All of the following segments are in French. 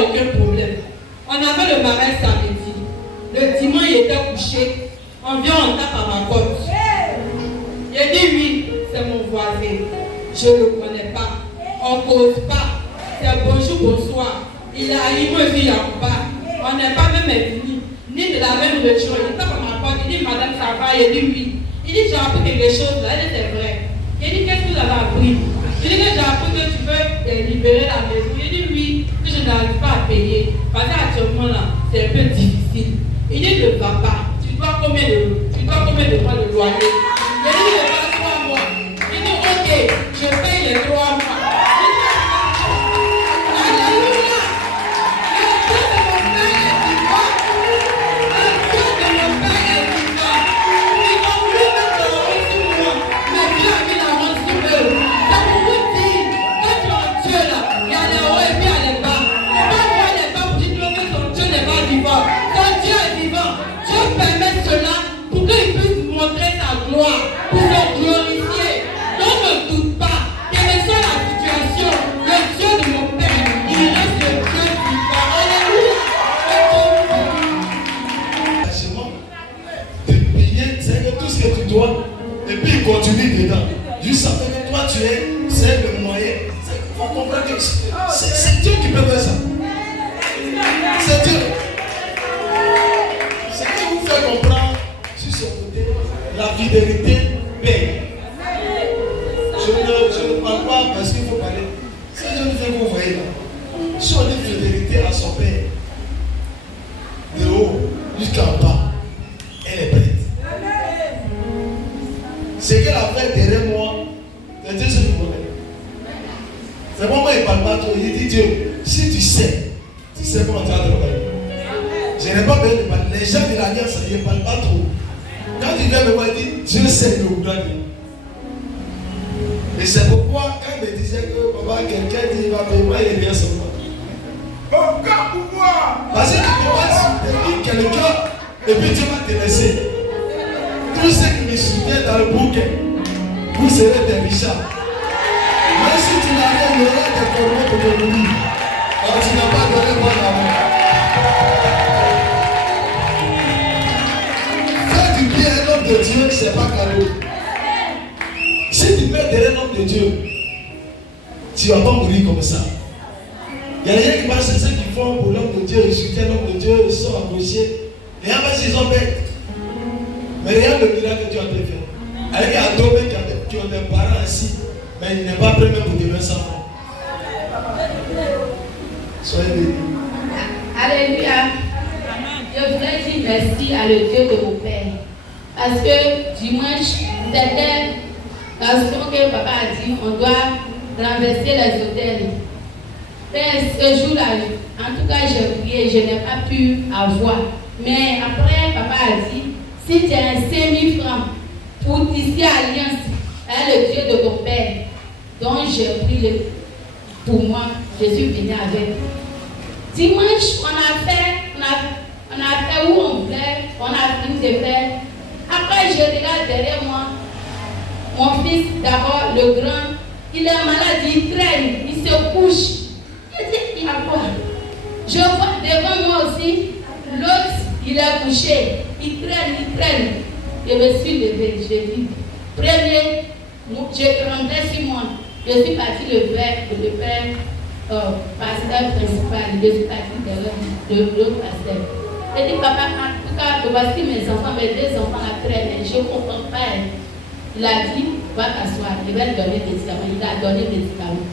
a aucun problème. On avait le mariage samedi. Le dimanche, il était couché. On vient, on tape à ma porte. Il dit oui, c'est mon voisin. Je ne le connais pas. On ne cause pas. C'est bonjour, bonsoir. Il arrive, moi, il Yacouba. On n'est pas même ethnie, ni de la même religion. Il tape à ma porte. Il dit, madame, ça va? Il dit oui. Il dit, j'ai appris quelque chose là. Il dit, c'est vrai. Il dit, qu'est-ce que vous avez appris? Il dit que j'ai appris que tu veux libérer la maison. Il dit oui, que je n'arrive pas à payer. Parce qu'actuellement là, c'est un peu difficile. Il dit ne va pas. Tu dois combien de mois de loyer? Il dit ne va 3 mois. Il dit ok, je paye les 3 mois. Alléluia! Le Dieu de mon père est vivant. Il va lui-même te rendre sur moi. Mais Dieu a mis la main sur eux. C'est pour vous dire, quand tu es en Dieu là, il y a les hauts et puis il y a les bas. Pas voir les bas pour dire que ton Dieu n'est pas vivant. Ton Dieu est vivant. Dieu permet cela pour qu'il puisse montrer sa gloire, pour le glorifier. Donc ne doute pas, quelle que soit la situation, le Dieu de mon Père, il reste le Dieu vivant. Alléluia. De payer, c'est tout ce que tu dois, et puis il continue dedans. Juste après que toi tu es, c'est le moyen. Il faut comprendre que c'est Dieu qui peut faire ça. C'est Dieu. C'est Dieu qui vous fait comprendre sur ce côté la fidélité paye. Je ne parle pas parce qu'il faut parler. C'est Dieu qui fait que vous voyez là. Si on dit fidélité à son Père, de haut jusqu'en bas, elle est prête. Ce qu'elle a fait derrière moi, c'est Dieu qui connaît. C'est moi, il ne parle pas trop. Il dit Dieu, si tu sais comment tu as travaillé. Je n'ai pas besoin de parler. Les gens de l'alliance, ils ne parlent pas trop. Quand tu viens me voir, il dit Dieu sait le voudra dire. Et c'est pourquoi, quand il me disait que papa, quelqu'un dit il va payer, moi, il vient seulement. Aucun pouvoir. Parce que tu commences à dire quelqu'un, et puis tu vas te laisser. Tous ceux qui me soutiennent dans le bouquet, vous serez des richards. Même si tu n'as rien, il y aura des corbeaux pour te nourrir. Alors tu n'as pas donné bon amour. Faire du bien à un homme de Dieu, ce n'est pas cadeau. Si tu mets derrière l'homme de Dieu, tu ne vas pas mourir comme ça. Il y a des gens qui pensent ceux qui font pour l'homme de Dieu, ils soutiennent l'homme de Dieu, ils sont approchés. Les gens pensent qu'ils ont bête. Mais regarde le miracle que tu as fait faire. Avec un domaine qui ont des parents assis, mais il n'est pas prêt même pour devenir sans frère. Soyez bénis. Alléluia. Je voudrais dire merci à le Dieu de mon Père. Parce que dimanche, c'était l'action que papa a dit, on doit traverser les hôtels. Ce jour-là, en tout cas, j'ai prié, je n'ai pas pu avoir. Mais après, papa a dit, si tu as 5 000 francs pour tisser alliance avec le Dieu de ton Père, donc j'ai pris pour moi, je suis venue avec. Dimanche, on a fait où on voulait, on a fini de faire. Après, je regarde derrière moi, mon fils, d'abord, le grand, il est malade, il traîne, il se couche. Je dis, il y a quoi? Je vois devant moi aussi, l'autre, il est couché, il traîne. Je me suis levée, j'ai dit, premier, je rendais sur moi. Je suis partie le père pasteur principal, je suis partie de l'autre pasteur. J'ai dit, papa, en tout cas, voici mes 2 enfants à traîner, je ne comprends pas. Il a dit, va t'asseoir, il va te donner des médicaments. Il a donné des médicaments.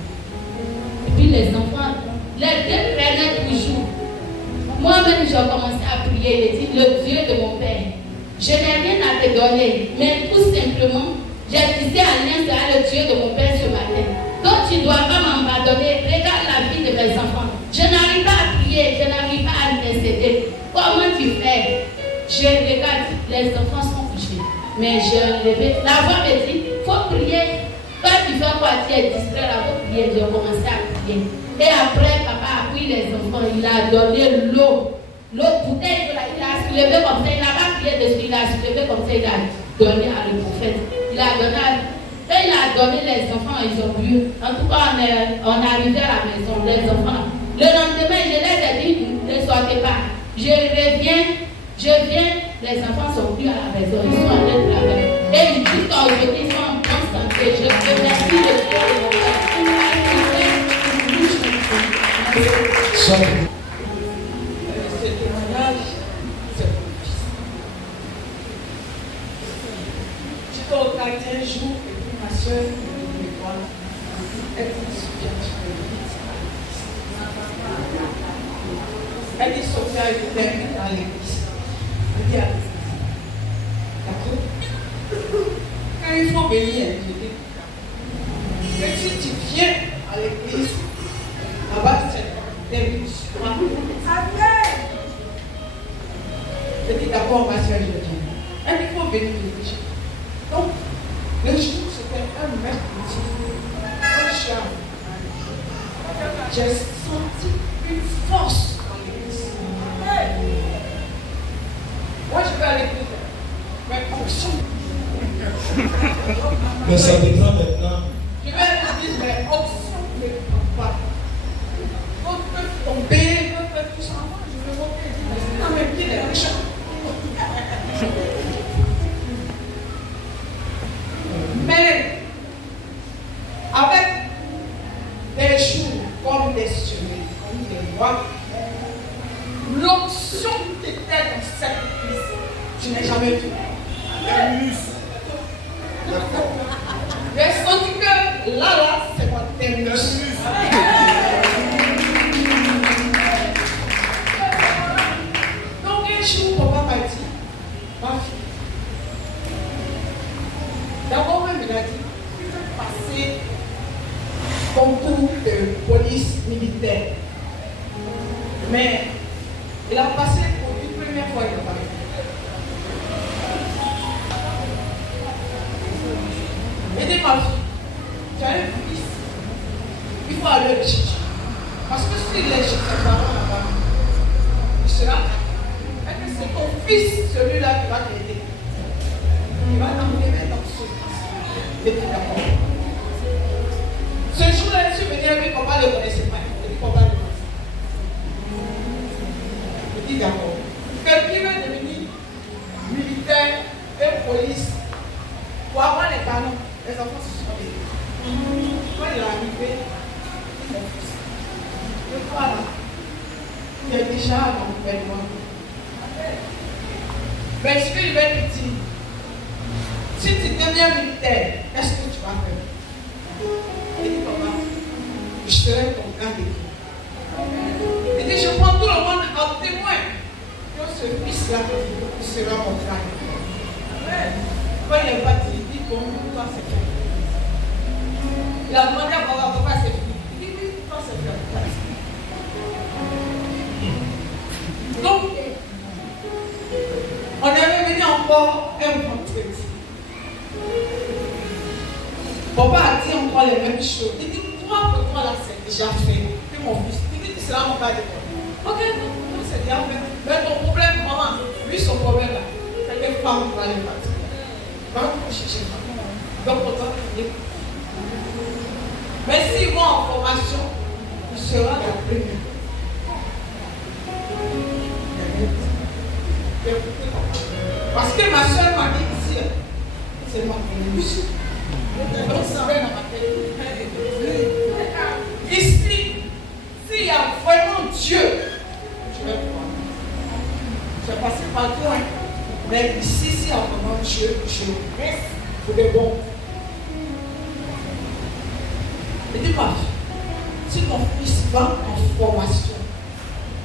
Et puis les enfants, les 2 prenaient toujours. Moi-même, j'ai commencé à prier. Il dit, le Dieu de mon Père, je n'ai rien à te donner, mais tout simplement, j'ai tissé alliance avec le Dieu de mon Père ce matin. Donc tu ne dois pas m'abandonner. Regarde la vie de mes enfants. Je n'arrive pas à prier, je n'arrive pas à intercéder. Comment tu fais? Je regarde, les enfants sont couchés. Mais j'ai enlevé. La voix me dit, il faut prier. Quand tu fais quoi, tu es distrait, il faut prier. J'ai commencé à prier. Et après, papa a pris les enfants, il a donné l'eau. L'autre bouteille, il a soulevé comme ça, il n'a pas prié dessus, il a soulevé comme ça, il a donné à le prophète. Il a donné et il a donné les enfants, ils ont bu. En tout cas, on est arrivé à la maison, les enfants. Le lendemain, je les ai repas. Je viens, les enfants sont plus à la maison, ils sont allés travailler. Et jusqu'à aujourd'hui, ils sont en bonne santé. Je remercie le Dieu de mon Père. Sorry. Ce témoignage, c'est mon fils. J'étais au quartier un jour, et puis ma soeur me dit, voilà, elle dit, Sophia, tu peux vite à l'église. Elle dit, Sophia, il faut venir à l'église. Elle dit, à l'église. D'accord? Quand il faut venir, je dis, mais si tu viens à l'église, là-bas, c'est l'église. Je dis d'abord, ma soeur, je viens. Elle dit, il faut venir à l'église. Donc, le jour, c'était un mercredi. Quand je suis arrivée, j'ai senti une force dans l'église. Moi, je vais à l'église. Mais onction. Mais ça dépend maintenant. Je vais à l'église, mais onction ne prend pas. On peut tomber, on peut faire tout ça. Moi, je vais monter. Non, mais qui est méchant? Mais avec des jours comme des semaines, comme des mois, l'onction qui était dans cette église, je n'ai jamais vu. J'ai senti que là, c'est mon terminus. Donc un jour, papa m'a dit, ma fille, d'abord, il m'a dit, il faut passer concours de police militaire. Mais il a passé pour une première fois, il n'a pas fait. Il dit, ma fille, tu as un fils, il faut aller le chercher. Parce que s'il est chez ses parents là-bas, il sera. Et que c'est ton fils, celui-là qui va t'aider. Il va t'emmener dans ce sens. Depuis d'abord. Ce jour-là, je suis venu avec lui, papa ne le connaissait pas. Il dit, papa le connaissait. Je dis d'abord, quelqu'un veut devenir militaire et police pour avoir les canons. Les enfants se sont levés. Quand il est arrivé, mon fils, je crois là, il est déjà dans le gouvernement. Mais ce qu'il va te dire, si tu deviens militaire, qu'est-ce que tu vas faire? Il dit, papa, je serai ton grand équipe. Il dit, je prends tout le monde en témoin que ce fils-là sera mon grand équipe. Quand il est parti, il dit, bon, toi c'est fait. Il a demandé à papa, papa c'est fini. Il dit, oui, toi c'est fait. Donc, on avait venu encore un vendredi. Papa a dit encore les mêmes choses. Il dit, toi, pour toi là, c'est déjà fait. Puis mon fils, il dit, tu seras mon père de toi. Ok, donc c'est déjà fait. Mais ton problème, maman, lui, son problème là, c'est que femme va les partir. Va pour chercher une femme. Donc, pour toi, tu es. Mais s'ils vont en formation, il sera la première. Parce que ma soeur m'a dit ici, c'est ma première. Donc ça va dans ma tête. Ici, s'il y a vraiment Dieu, je vais croire. Je vais passer par toi. Mais ici, s'il y a vraiment Dieu, je reste pour de bon. Et dis pas, si mon fils va en formation,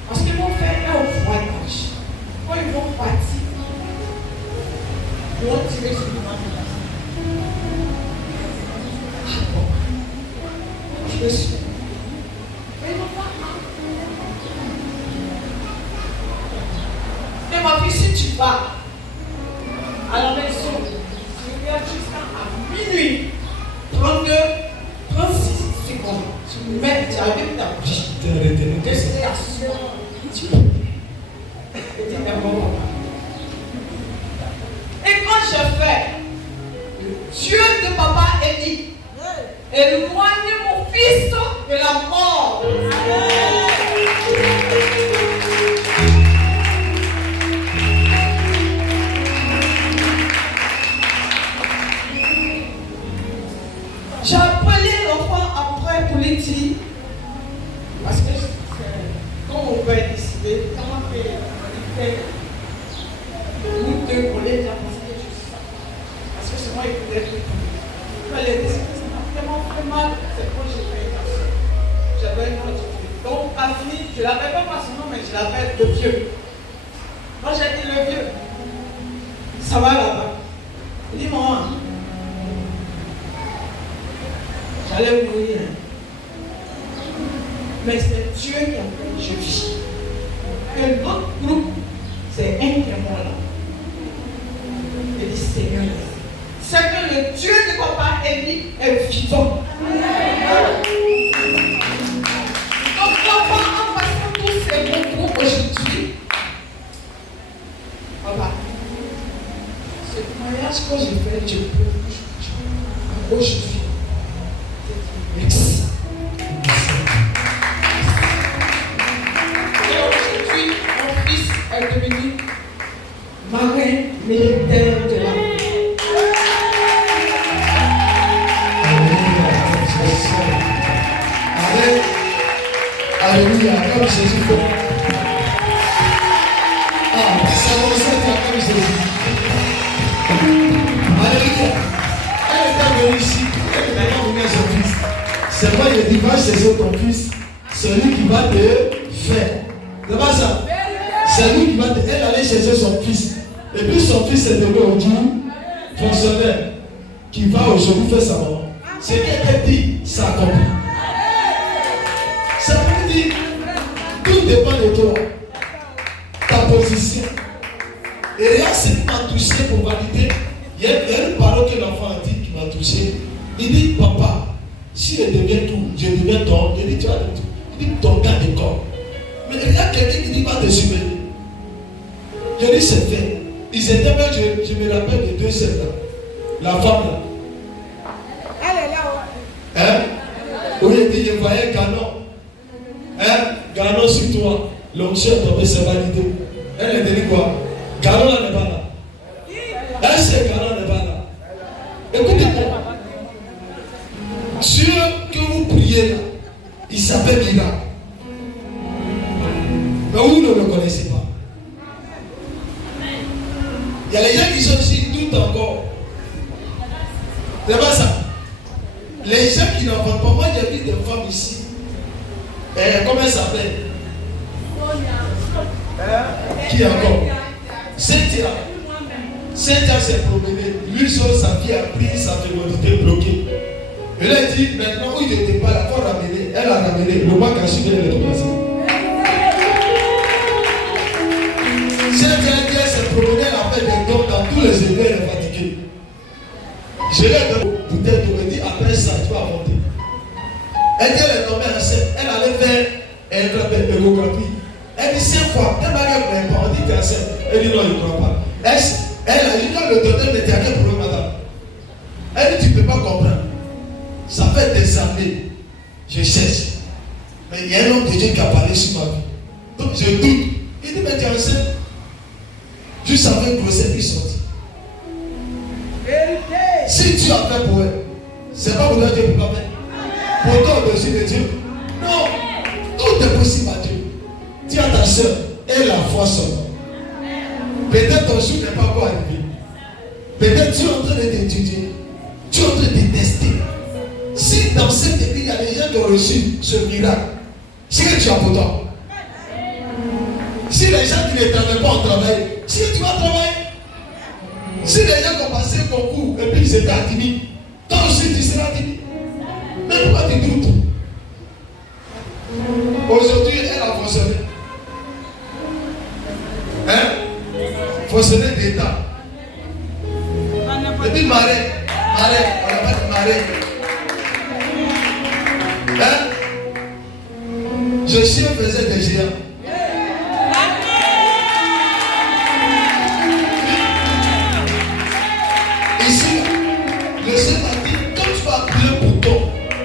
parce qu'ils vont faire un voyage, quand ils vont partir, ils vont tirer sur le monde. Je me suis. Mais ils vont pas. Et ma fille, si tu vas à la maison, tu reviens jusqu'à minuit 32, 36 secondes. Tu mets, tu arrives ta bouche. Respiration. Tu peux. Et tu es bon. Et quand je fais, le Dieu de papa Élie, éloigne mon fils de la mort. si, parce que quand on peut décider, quand on fait nous deux, on les a pensé que je suis ça. Parce que c'est moi qui voulais tout. Mais les décisions, ça m'a vraiment fait mal. C'est quand j'ai fait une action. J'avais une autre fille. Donc, ma fille, je ne l'appelle pas par son nom, mais je l'appelle le vieux. Moi, j'ai dit le vieux. Ça va là-bas. Il dit, maman, j'allais mourir. Mais c'est Dieu qui a fait que je vis. Un autre groupe, c'est un qui est mort là. Il dit, Seigneur, c'est que le Dieu de papa Élie est vivant. Donc, papa, en passant tous ces bons groupes aujourd'hui, papa, ce mariage que j'ai fait, je peux aujourd'hui. Merci. Et aujourd'hui, mon fils est devenu marin militaire de la paix. Alléluia, comme Jésus fait. Ah, ça va aussi être comme Jésus. Alléluia. Elle était venue ici, elle est maintenant venue à son fils. C'est moi qui dis, va saisir ton fils, celui qui va te faire. C'est pas ça. C'est lui qui va te. Elle allait chercher son fils. Et puis son fils est devenu aujourd'hui fonctionnaire qui va aujourd'hui faire sa maman. Ce qui était dit, ça accomplit. Ça veut dire, tout dépend de toi, ta position. Et rien, c'est qui m'a touché pour valider. Il y a une parole que l'enfant a dit qui m'a touché. Il dit, papa, si je deviens tout, je deviens ton. Il dit, tu vas devenir tout. Il dit, ton gars de corps. Mais il y a quelqu'un qui dit, va te suivre. Je dis, c'est fait. Ils étaient même, je me rappelle de 2 semaines. La femme là. Elle est là, ouais. Hein? Où il dit, je voyais Ganon. Hein? Ganon sur toi. L'onction tombée, c'est validé. Elle est devenue quoi? Ganon là n'est pas là. Elle sait Ganon n'est pas là. Écoutez-moi. Dieu que vous priez là, il s'appelle miracle. Mais vous ne le connaissez pas. Il y a les gens qui sont ici, doutent encore. C'est pas ça. Les gens qui n'en parlent pas, moi j'ai vu des femmes ici. Comment elle s'appelle? Qui encore? Cynthia. Cynthia s'est promenée. Lui sur sa vie a pris sa féminité bloquée. Elle a dit maintenant où il n'était pas là, il faut ramener. Elle a ramené. Le mois qu'elle suivi, elle est tombée. Cynthia dit elle s'est promenée, elle a fait des dons dans tous les états, elle est fatiguée. Je l'ai donné peut-être pour me dire après ça, tu vas monter. Elle dit elle est tombée enceinte. Elle allait faire une échographie. Elle dit 5 fois, elle m'a dit on dit que tu es enceinte. Elle dit non, je ne crois pas. Elle a dit non, le docteur me dit quel problème, madame. Elle dit tu ne peux pas comprendre. Ça fait des années. Je cherche. Mais il y a un homme de Dieu qui a parlé sur ma vie. Donc je doute. Il dit mais tu es enceinte. Juste avec le grossesse qui sortit. Si tu as fait pour elle, c'est pas pour Dieu pour pas faire. Pour toi au-dessus de Dieu. Non. Tout est possible à Dieu. Tu as ta soeur et la foi seulement. Peut-être ton jour n'est pas encore arrivé. Peut-être tu es en train d'étudier. Tu es en train de tester. Si dans cette église, il y a des gens qui ont reçu ce miracle, c'est que tu as pour toi. Si les gens qui ne travaillent pas ont travaillé, c'est que tu vas travailler. Si les gens qui ont passé un concours et puis ils étaient admis, toi aussi tu seras admis. Mais pourquoi tu doutes? Aujourd'hui, elle a fonctionné. Hein? Fonctionné d'État. Et puis marin, on n'a pas de marin. Hein? Je suis faisais des géants.